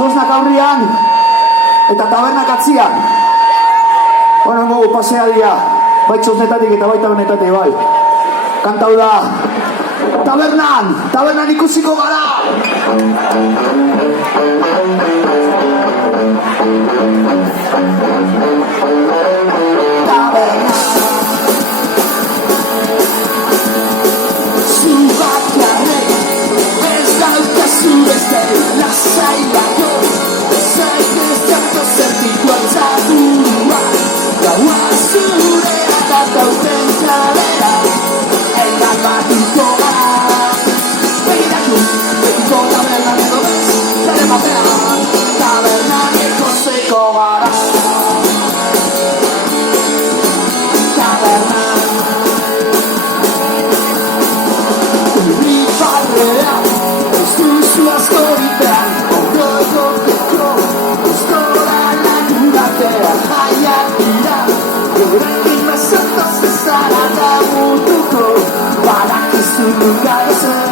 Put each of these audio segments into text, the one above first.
Txosnak aurrian, eta tabernak atzian. Honengo paseadia, bai txosnetatik eta bai tabernetatik, bai. Kantau da, tabernan ikusiko gara! Taberna zu bakarrik, ez daukazu beste lasai dago, zaik ez dato zertiko altzaburua, gaua zurea bat dauten txabera, elkar batuko gara. Begiratu, betiko tabernan edo bez, zare batean, tabernan ikusiko gara. Ez duzu askoripean, oro-goteko, gustora lagunatean jaiak dira, gurekin bezatoz ezara da mutuko, badakizu garezen.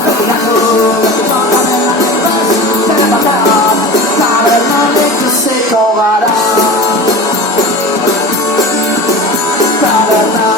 Begiratu, betiko tabernan erbez, zere batean, tabernan ikusiko gara. Taberna